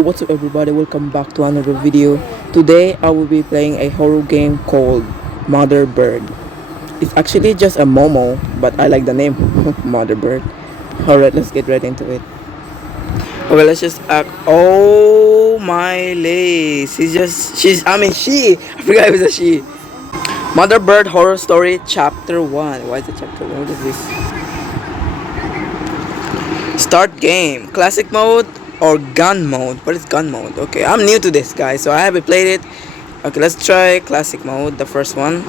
Yo, what's up everybody, welcome back to another video. Today I will be playing a horror game called Mother Bird. It's actually just a Momo, but I like the name Mother Bird. Alright, let's get right into it. Okay, let's just act. Oh my lace. She. I forgot it was a she. Mother Bird Horror Story Chapter 1. Why is it Chapter 1? What is this? Start game. Classic mode or gun mode? What is gun mode? Okay, I'm new to this, guys, so I haven't played it. Okay, let's try classic mode, the first one.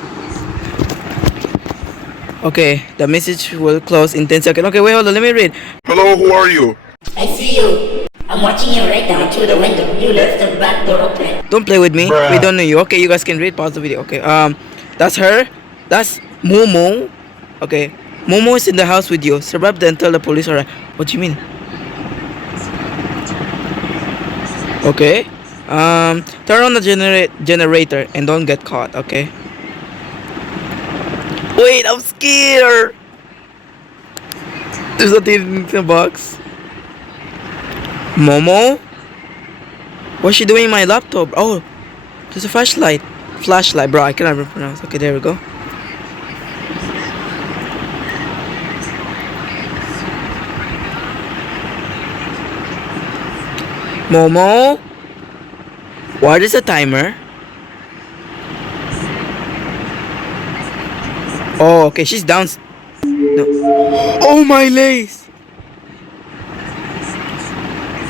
Okay, the message will close in 10 seconds. Okay, wait, hold on, let me read. Hello, who are you? I see you. I'm watching you right now through the window. You left the back door open. Don't play with me. Bruh. We don't know you. Okay, you guys can read. Pause the video. Okay, that's her. That's Momo. Okay, Momo is in the house with you. Survive then tell the police. Alright. What do you mean? Okay. Turn on the generator and don't get caught. Okay. Wait, I'm scared. There's a thing in the box. Momo? What's she doing in my laptop? Oh, there's a flashlight. Flashlight, bro. I cannot even pronounce. Okay, there we go. Momo? What is the timer? Oh, okay. She's down. No. Oh, my lace.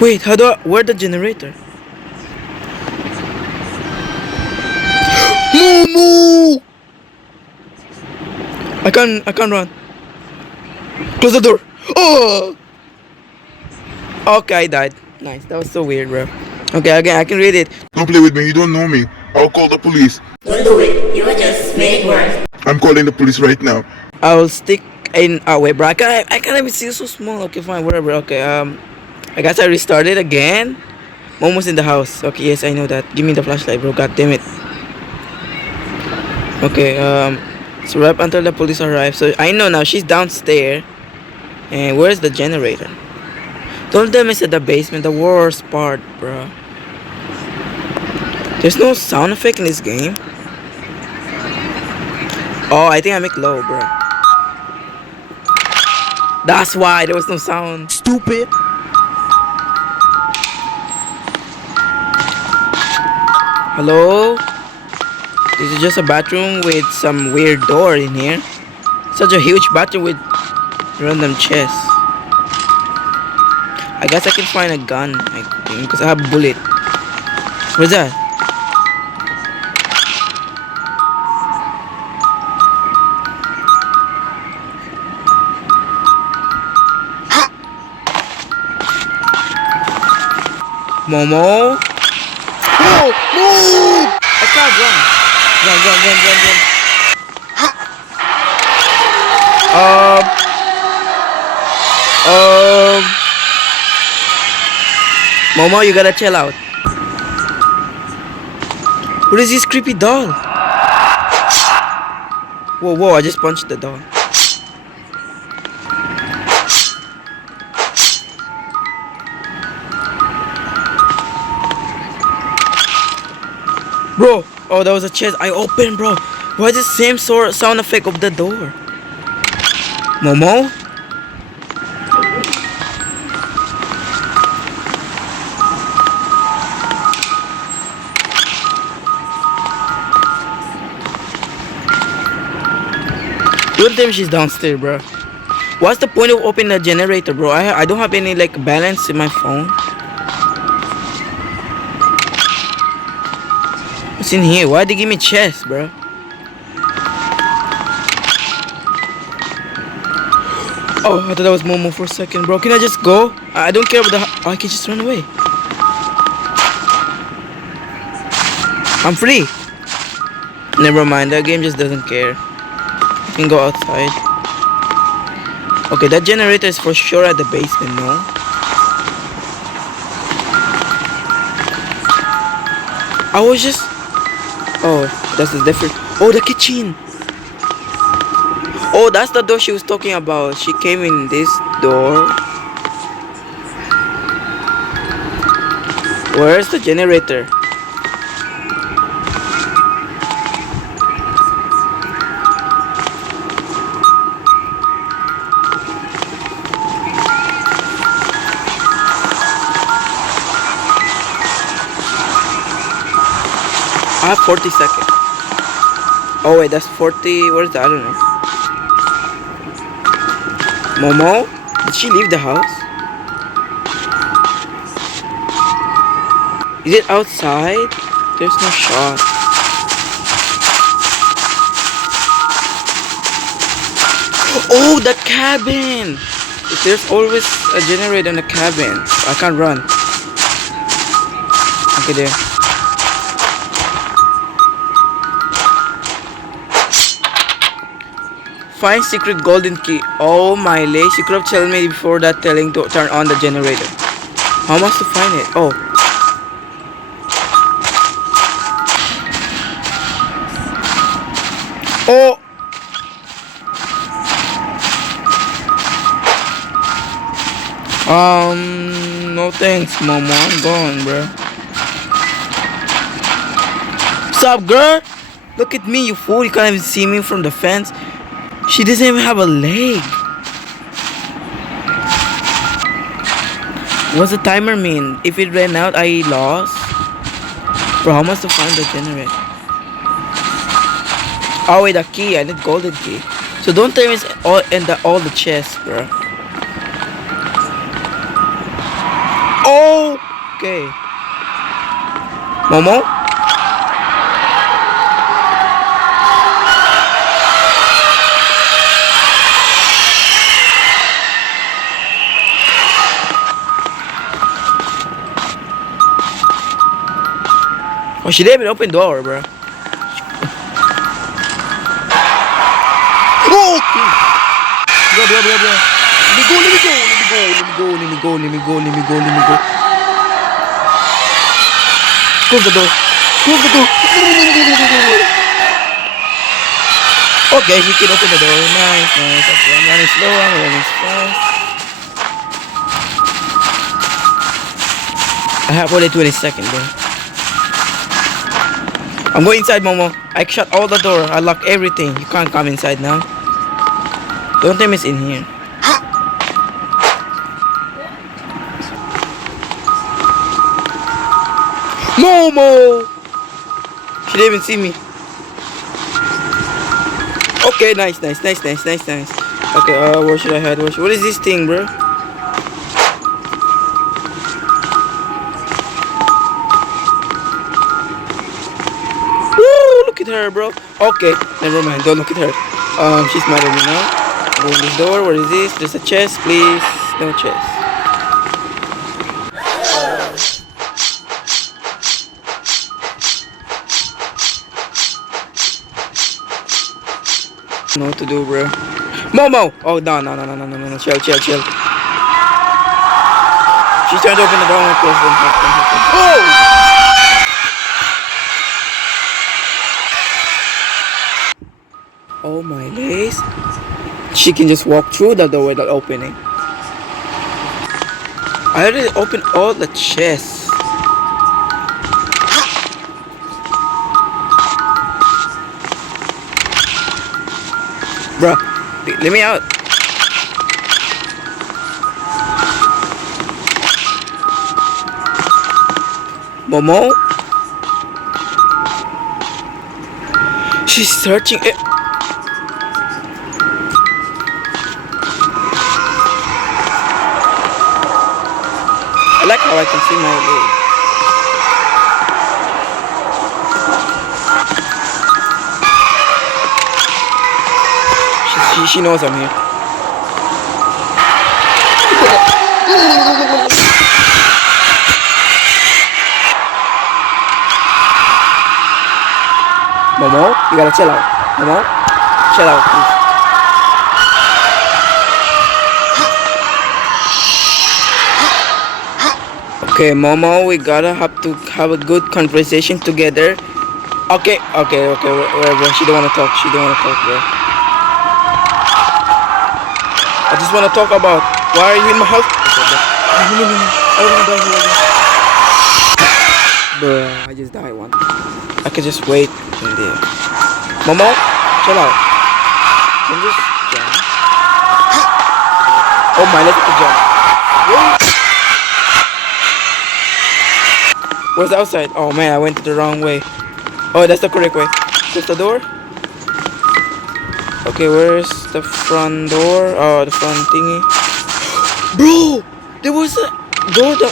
Wait, how do I... Where's the generator? Momo! I can't run. Close the door. Oh! Okay, I died. Nice, that was so weird, bro. Okay, again, I can read it. Don't play with me, you don't know me. I'll call the police. Don't do it. You will just make it worse. I'm calling the police right now. I will stick in... Oh, wait, bro. I can't even see you so small. Okay, fine, whatever. Okay, I guess I restarted again. Momo's in the house. Okay, yes, I know that. Give me the flashlight, bro. God damn it. Okay, survive until the police arrive. So, I know now. She's downstairs. And where's the generator? Don't let me at the basement. The worst part, bro. There's no sound effect in this game. Oh, I think I make low, bro. That's why there was no sound. Stupid. Hello? This is just a bathroom with some weird door in here. Such a huge bathroom with random chests. I guess I can find a gun, I think, because I have a bullet. What's that? Momo? Oh! Move! I can't run. Run. Momo, you gotta chill out. What is this creepy doll? Whoa, I just punched the doll. Bro, oh, that was a chest I opened, bro. Why is the same sound effect of the door? Momo? Don't tell me she's downstairs, bro. What's the point of opening the generator, bro? I don't have any like balance in my phone. What's in here? Why'd they give me chest, bro? Oh, I thought that was Momo for a second, bro. Can I just go? I don't care about the... Oh, I can just run away. I'm free. Never mind, that game just doesn't care. I can go outside. Okay, that generator is for sure at the basement, no? I was just... Oh, that's the different... Oh, the kitchen! Oh, that's the door she was talking about. She came in this door. Where's the generator? I have 40 seconds. Oh wait, that's 40. Where's the? I don't know. Momo? Did she leave the house? Is it outside? There's no shot. Oh, the cabin! There's always a generator in the cabin. I can't run. Okay, there. Find secret golden key. Oh my lay. She could have told me before that telling to turn on the generator. How much to find it? Oh. Oh! No thanks, Momo. I'm going, bro. What's up, girl? Look at me, you fool. You can't even see me from the fence. She doesn't even have a leg. What's the timer mean? If it ran out, I lost? Bro, how much to find the generator? Oh wait, the key. I need golden key. So don't tell me it's all in all the chests, bro. Oh, okay. Momo? Oh, she didn't even open the door, bro. Oh, okay. Bro. Let me go. Close the door. Okay, she can open the door. Nice. Okay, I'm running slow, I'm running fast. I have only 20 seconds, bro. I'm going inside, Momo. I shut all the door. I lock everything. You can't come inside now. Don't tell me it's in here. Momo! She didn't even see me. Okay, nice. Okay, where should I hide? What is this thing, bro? Woo! Look at her, bro. Okay, never mind. Don't look at her. She's mad at me now. Go in this door. What is this? There's a chest, please. No chest. Know what to do, bro. Momo! Oh, no. Chill. She's trying to open the door. Oh! Oh my days. She can just walk through the door without opening. I already opened all the chests. Bruh, let me out. Momo? She's searching it. I like how I can see my leg. She knows I'm here. Momo, you gotta chill out. Momo, chill out, please. Okay, Momo, we gotta have to have a good conversation together. Okay. Whatever. She don't wanna talk, bro. I just wanna talk about why are you in my house? No. I wanna die here. Bruh, I just died one. I could just wait in there. Momo, chill out. Can you just jump? Oh my, let's get jump. Wait. Where's the outside? Oh man, I went the wrong way. Oh, that's the correct way. Close the door. Okay, where's the front door? Oh, the front thingy. Bro, there was a door that...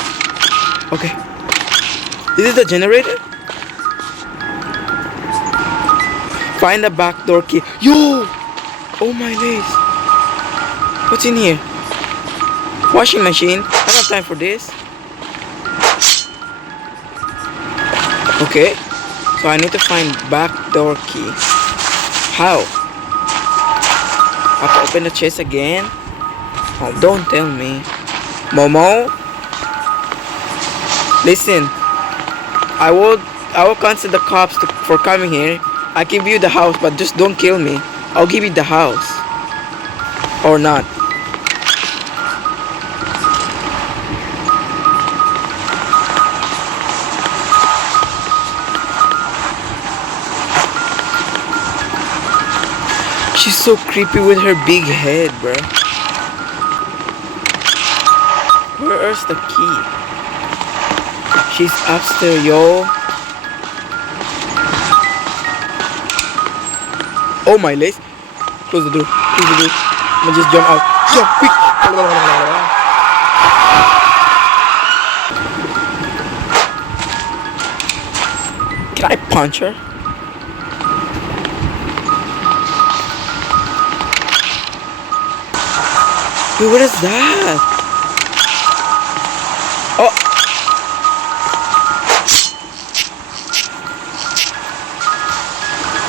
Okay. Is this the generator? Find the back door key. Yo! Oh my days. What's in here? Washing machine. I don't have time for this. Okay. So I need to find back door key. How? I have to open the chest again? Oh, don't tell me. Momo? Listen. I will cancel the cops for coming here. I give you the house, but just don't kill me. I'll give you the house. Or not. She's so creepy with her big head, bro. Where's the key? She's upstairs, yo. Oh my lace. Close the door. Close the door. I'm gonna just jump out. Jump quick. Can I punch her? Wait, what is that? Oh.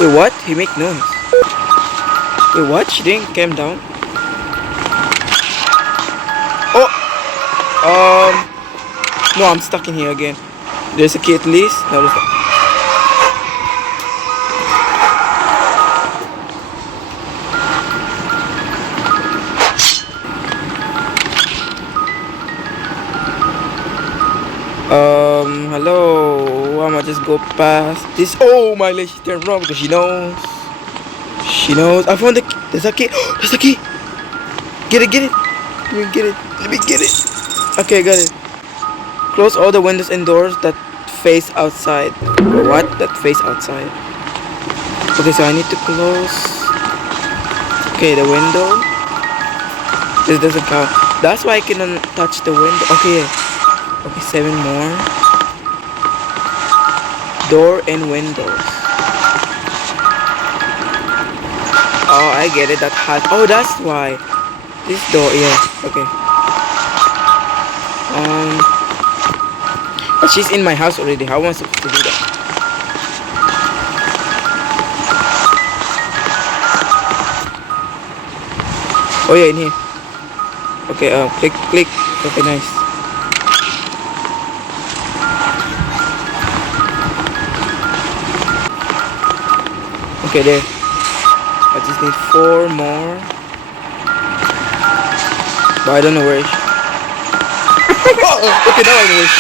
Wait, what? He make noise. Wait, what? She didn't come down? Oh! No, I'm stuck in here again. There's a key at least. No, there's not. Hello. I'ma just go past this. Oh my lady, she turned wrong because she knows. She knows. I found the key. There's a key. There's a key. Get it, get it. Let me get it. Let me get it. Okay, got it. Close all the windows and doors that face outside. What? That face outside. Okay, so I need to close. Okay, the window. This doesn't count. That's why I cannot touch the window. Okay. Okay, 7 more. Door and windows. Oh, I get it. That has. Oh, that's why. This door. Yeah. Okay. But she's in my house already. How am I supposed to do that? Oh yeah, in here. Okay. Click, click. Okay, nice. Okay, there. I just need 4 more. But I don't know where. Oh, okay, now I know where.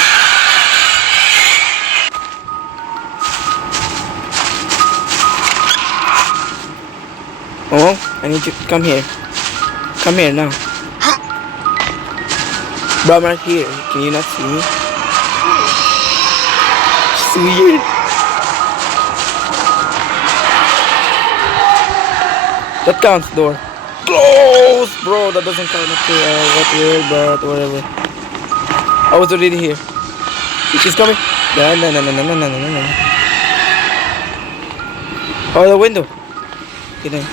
Oh, I need you to come here. Come here now. Bro, I'm right here. Can you not see me? It's weird. That counts, door. Close! Bro, that doesn't count. Okay, what weird, but whatever. I was already here. She's coming. No, no, no, no, no, no, no, no, no. Oh, the window. Okay, nice.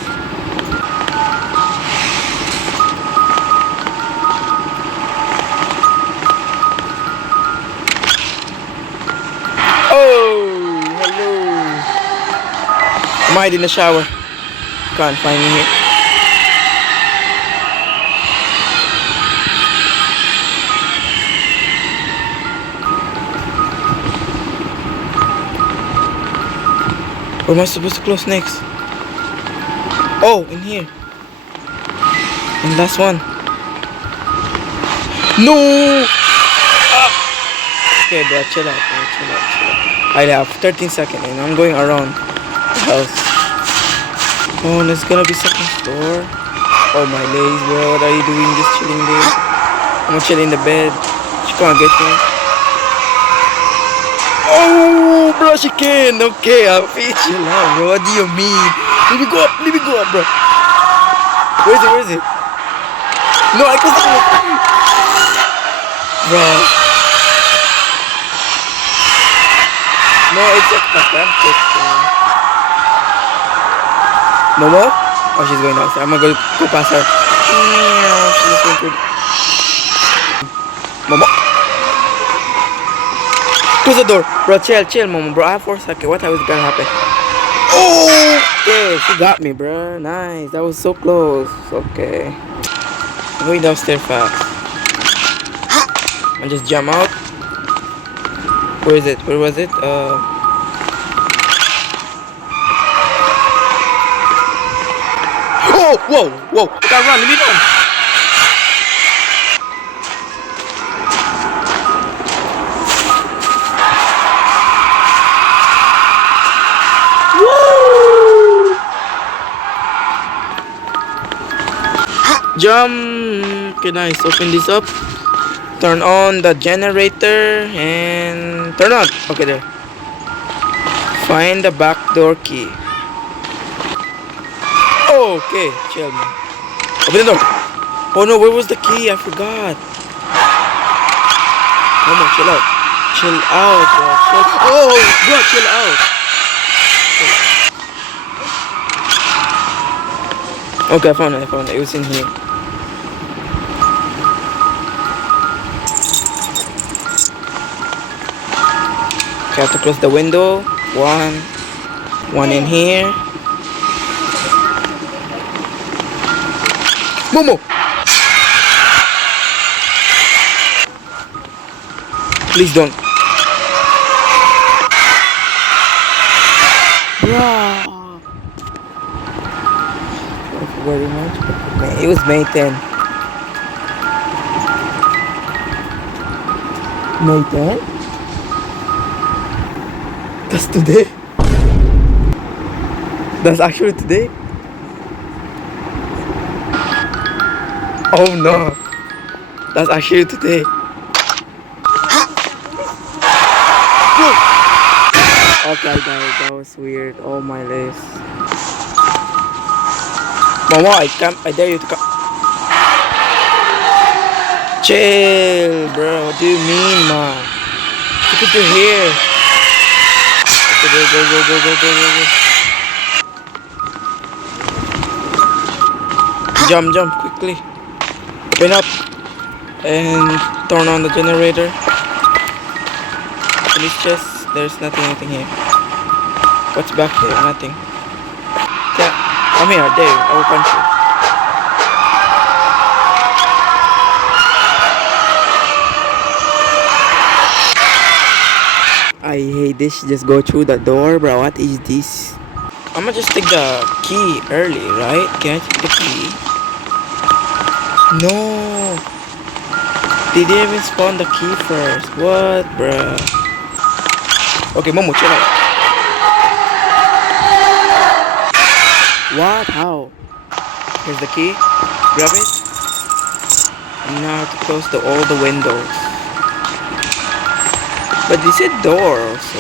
Oh, hello. I'm hiding in the shower. Can't find me here. Where am I supposed to close next? Oh, in here. And last one. No! Ah! Okay, bro, chill out, chill out, chill out. I have 13 seconds and I'm going around the house. Oh, and it's gonna be second floor. Oh my legs, bro. What are you doing? Just chilling there. I'm gonna chill in the bed. She can't get me. Oh, bro, she can. Okay, I'll feel chill out, bro. What do you mean? Let me go up. Let me go up, bro. Where is it? Where is it? No, I can't. Bro. No, it's a pathetic thing. Momo? Oh, she's going downstairs. I'm gonna go past her. Meow. She just went through. Momo. Close the door. Bro, chill, chill, Momo. Bro, I have 4 seconds. What was gonna happen? Oh! Okay, she got me, bro. Nice. That was so close. Okay. I'm going downstairs fast. I just jump out. Where is it? Where was it? Oh! Whoa! Whoa! I gotta run. Leave me alone. Woo! Jump! Okay, nice. Open this up. Turn on the generator and turn on. Okay, there. Find the back door key. Oh, okay, chill, man. Open the door. Oh no, where was the key? I forgot. Momo, chill out. Chill out, bro. Oh, bro, chill out. Okay, I found it. I found it. It was in here. Okay, I have to close the window. One in here. Momo! Please don't. Bro. Thank you very much. It was May 10. May 10? That's today? That's actually today? Oh no. That's actually today. Okay, guys, that was weird. Oh my list. Momo, I dare you to come. Chill, bro. What do you mean, man? Look at your hair. Okay, go. Jump, quickly. Open up and turn on the generator. Police chest. There's anything here. What's back there? Nothing. Yeah, come here. There, I will punch you. I hate this. Just go through the door, bro. What is this? I'ma just take the key early, right? Can I take the key? No. They didn't even spawn the key first. What, bruh? Okay, Momo, chill out. What? How? Here's the key. Grab it. And now to close all the windows. But they said door also.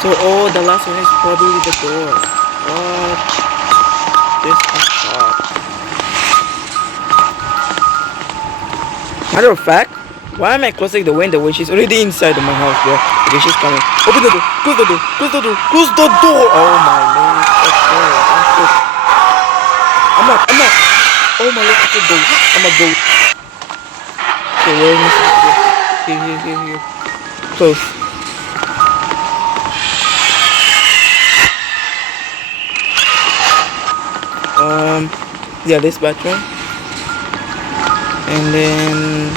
So, oh, the last one is probably the door. What? This is hot. Matter of fact, why am I closing the window when she's already inside of my house, bro? Okay, she's coming. Open the door. Close the door. Close the door. Close the door. Oh my lord. Okay, I'm not. Oh my lord, it's a goat. I'm a goat. Okay, where is this? Here. Close. Yeah, this bathroom. And then,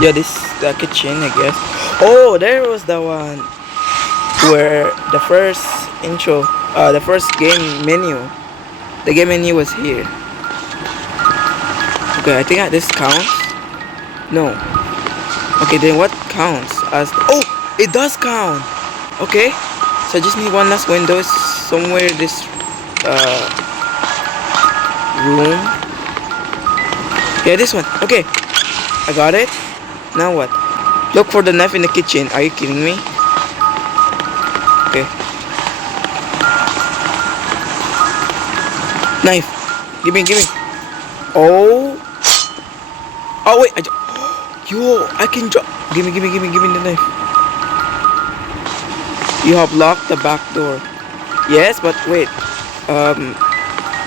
yeah, this the kitchen, I guess. Oh, there was the one where the first intro, the first game menu. The game menu was here. Okay, I think this counts. No. Okay, then what counts as? Oh, It does count. Okay. So I just need one last window somewhere in this room. Yeah, this one. Okay. I got it. Now what? Look for the knife in the kitchen. Are you kidding me? Okay. Knife. Give me, give me. Oh. Oh wait. Yo, I can drop. Give me, give me, give me, give me the knife. You have locked the back door. Yes, but wait.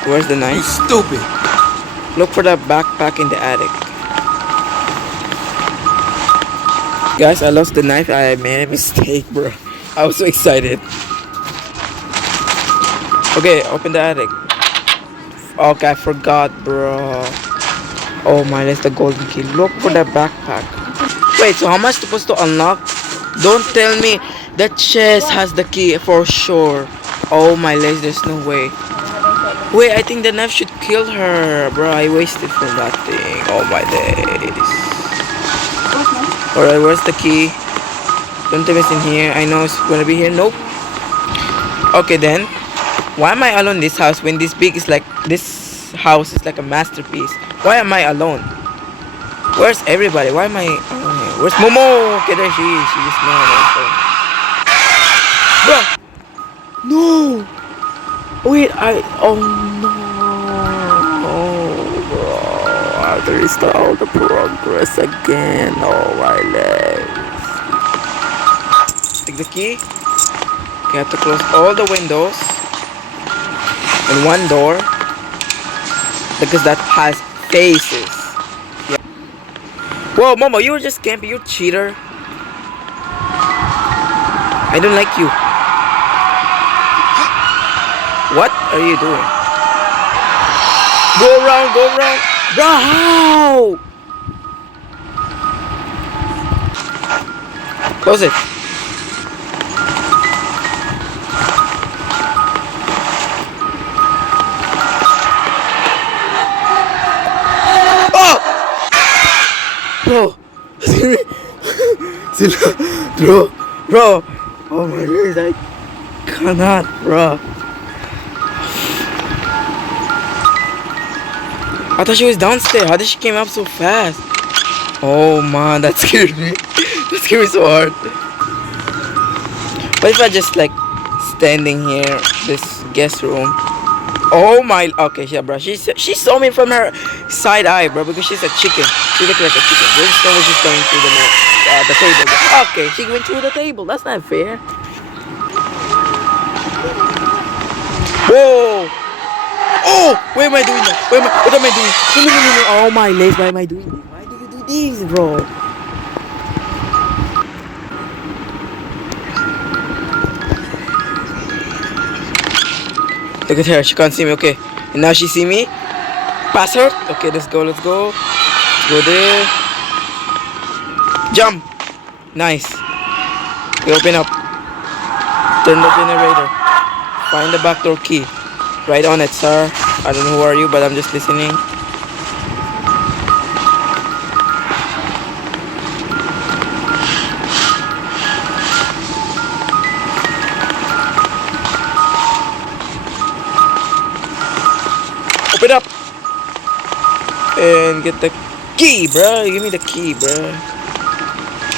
Where's the knife? You stupid. Look for the backpack in the attic. Guys, I lost the knife. I made a mistake, bro. I was so excited. Okay, open the attic. Okay, I forgot, bro. Oh my, that's the golden key. Look for the backpack. Wait, so how am I supposed to unlock? Don't tell me the chest has the key for sure. Oh my legs, there's no way. Wait, I think the knife should kill her. Bro, I wasted from that thing. Oh my days. Alright, where's the key? Don't tell me it's in here. I know it's gonna be here. Nope. Okay then. Why am I alone in this house when this house is like a masterpiece? Why am I alone? Where's everybody? Why am I alone here? Where's Momo? Okay, there she is. She just mad also. Bro! No! Wait, oh no! Oh, bro. I have to restart all the progress again. Oh my legs. Take the key. You have to close all the windows and one door because that has faces. Yeah. Whoa, Momo, you were just camping, you cheater. I don't like you. What are you doing? Go around, go around. Bro, how? Close it. Bro, bro, oh my goodness, I cannot, bro. I thought she was downstairs. How did she came up so fast? Oh man, that scared me. That scared me so hard. What if I just like standing here, this guest room? Oh my, okay, yeah, bro. She saw me from her side eye, bro, because she's a chicken. She looked like a chicken. There's no way she's going through the table. Okay, she went through the table. That's not fair. Whoa! Oh, why am I doing that? What am I doing? No. Oh my legs, why am I doing this? Why do you do this, bro? Look at her, she can't see me, okay. And now she see me. Pass her. Okay, let's go, let's go. Go there. Jump. Nice. Okay, open up. Turn the generator. Find the back door key. Right on it, sir. I don't know who are you, but I'm just listening. Open up and get the key, bro. Give me the key, bro.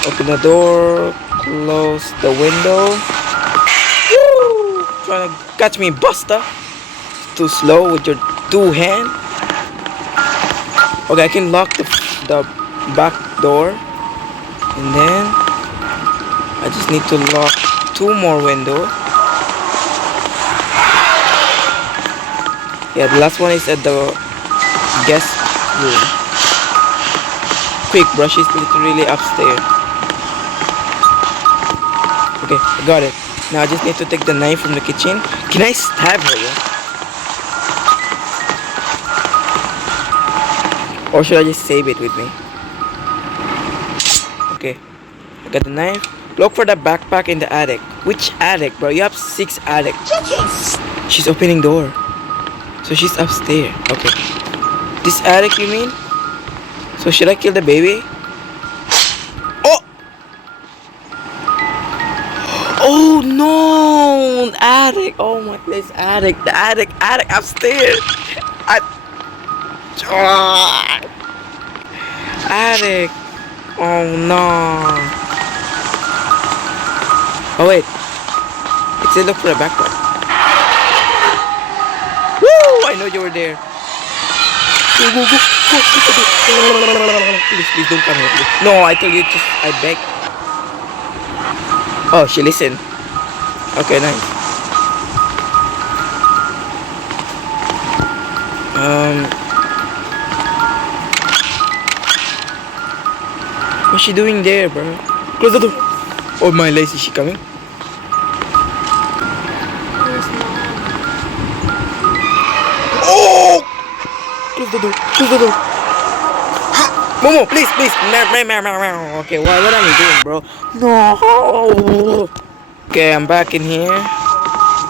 Open the door. Close the window. Woo! Trying to catch me, Buster. Too slow with your two hand. Okay, I can lock the back door, and then I just need to lock two more windows. Yeah, the last one is at the guest room. Quick, bro, she's literally upstairs. Okay, I got it. Now I just need to take the knife from the kitchen. Can I stab her, yeah? Or should I just save it with me? Okay. I got the knife. Look for the backpack in the attic. Which attic, bro? You have 6 attics. She's opening door. So she's upstairs. Okay. This attic, you mean? So should I kill the baby? Oh! found attic. Oh my place, attic. The attic upstairs. I, ah, attic. Oh no. Oh wait, it's a look for a backpack. Woo! I know you were there. Go, go, go, go. Please don't come here. Please. No, I told you just. I beg. Oh, she listened. Okay, nice. What's she doing there, bro? Close the door. Oh my lace, is she coming? Oh! Close the door. Close the door. Momo, please, please. Okay, what am I doing, bro? No. Okay, I'm back in here.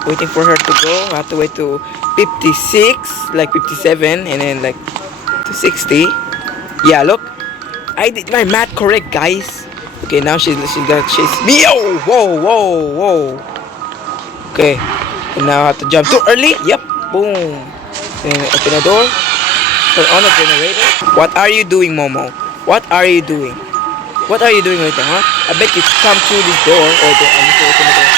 Waiting for her to go. I have to wait to 56, like 57, and then like to 60. Yeah, look. I did my math correct, guys. Okay, now she's me. Oh, whoa. Okay, and now I have to jump too early. Yep, boom. Then open the door. Turn on the generator. What are you doing, Momo? What are you doing? What are you doing right now, huh? I bet you come through this door or I need to open the door.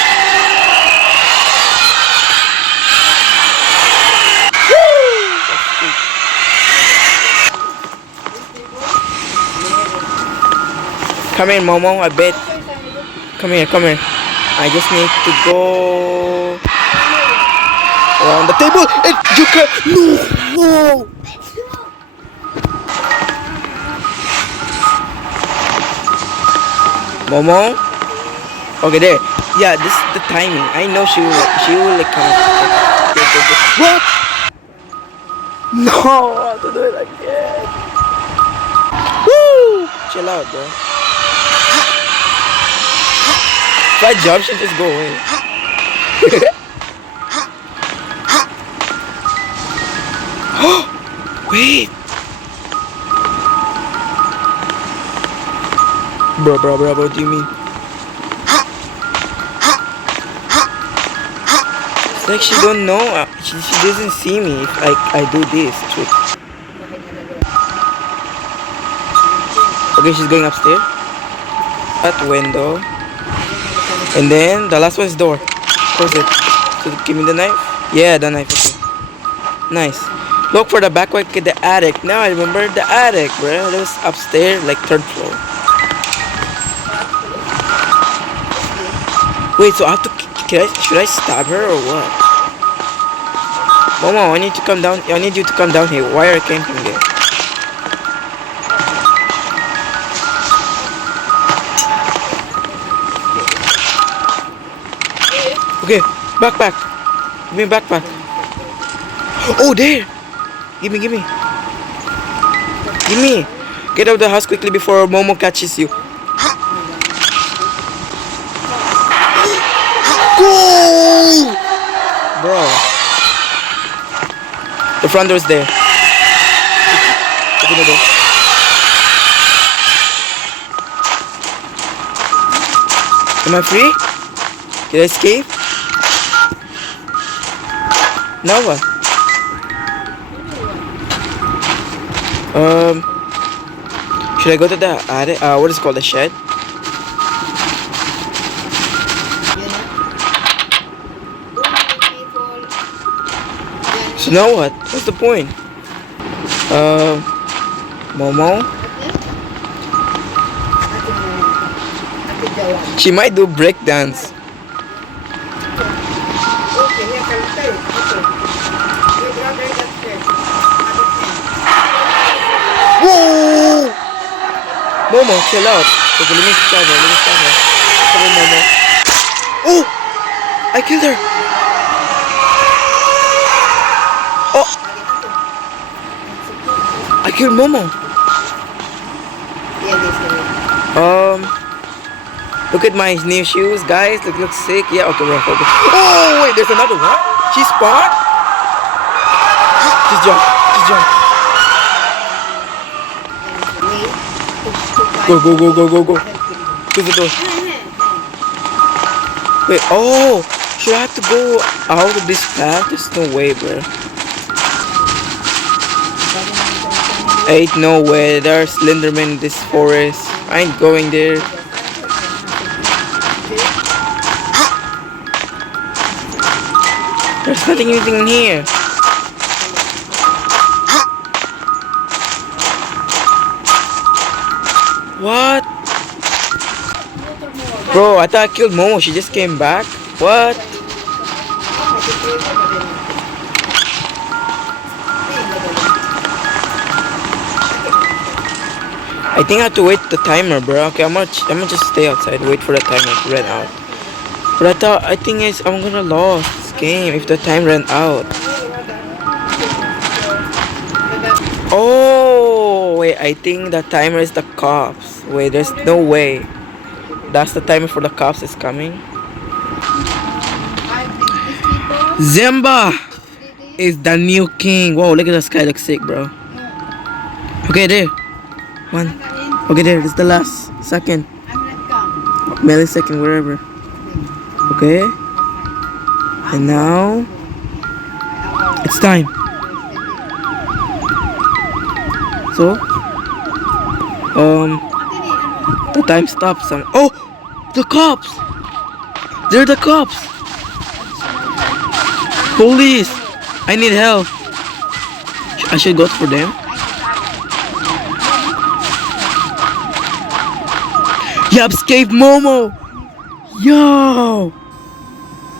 Come here, Momo. I bet. Come here. I just need to go around the table and you can. No. Momo. Okay, there. Yeah, this is the timing. I know she will like come. What? No, I have to do it again. Woo! Chill out, bro. If I jump, she'll just go away. Wait. Bro, what do you mean? It's like she don't know. She doesn't see me if I do this trick. Okay, she's going upstairs. At window. And then the last one is door. Close it. So give me the knife. Yeah, the knife. Okay. Nice. Look for the back way at the attic. Now I remember the attic, bro. It was upstairs, like third floor. Wait, so I have to. Should I stab her or what? Momo, I need to come down. I need you to come down here. Why are you camping there? Okay, backpack. Give me a backpack. Oh, there. Give me. Get out of the house quickly before Momo catches you. Go! Bro. The front door is there. Open the door. Am I free? Did I escape? Now what? Should I go to the attic? What is it called? The shed? So now what? What's the point? Momo? She might do breakdance. Whoa! Momo, chill out. Okay, let me stop her. Come on, Momo. Oh! I killed her! Oh! I killed Momo. Look at my new shoes, guys. Look sick. Yeah, okay, we're focused. Oh, wait, there's another one. She spawned? Just jump. Go. Close the door. Wait, oh, should I have to go out of this path? There's no way, bro. Ain't no way. There's Slenderman in this forest. I ain't going there. There's nothing anything in here. What? Bro, I thought I killed Momo. She just came back. What? I think I have to wait the timer, bro. Okay, I'm gonna just stay outside, wait for the timer to run out. But I think I'm gonna lose this game if the time ran out. Oh wait, I think the timer is the cops. Wait, there's no way. That's the timer for the cops is coming. Zemba is the new king. Whoa, look at the sky, looks sick, bro. Okay, there. One. Okay, there. This is the last second. Millisecond, wherever. Okay. And now it's time. So, the time stops. Oh, the cops! They're the cops! Police! I need help. I should go for them. You escaped Momo! Yo!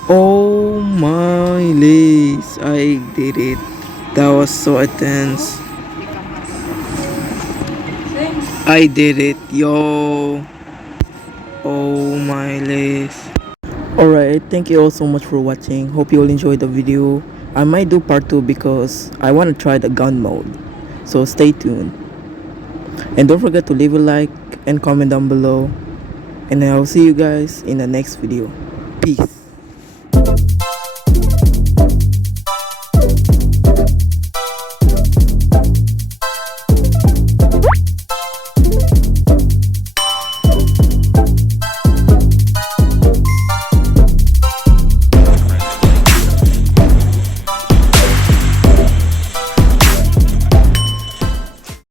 Oh my lace, I did it. That was so intense. I did it, yo. Oh my lace. Alright, thank you all so much for watching. Hope you all enjoyed the video. I might do part 2 because I want to try the gun mode. So stay tuned. And don't forget to leave a like and comment down below. And I'll see you guys in the next video. Peace.